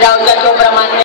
让观众